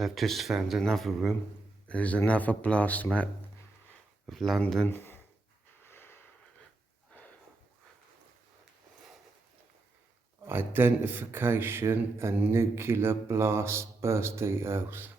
So I've just found another room. There's another blast map of London. Identification and nuclear blast burst details.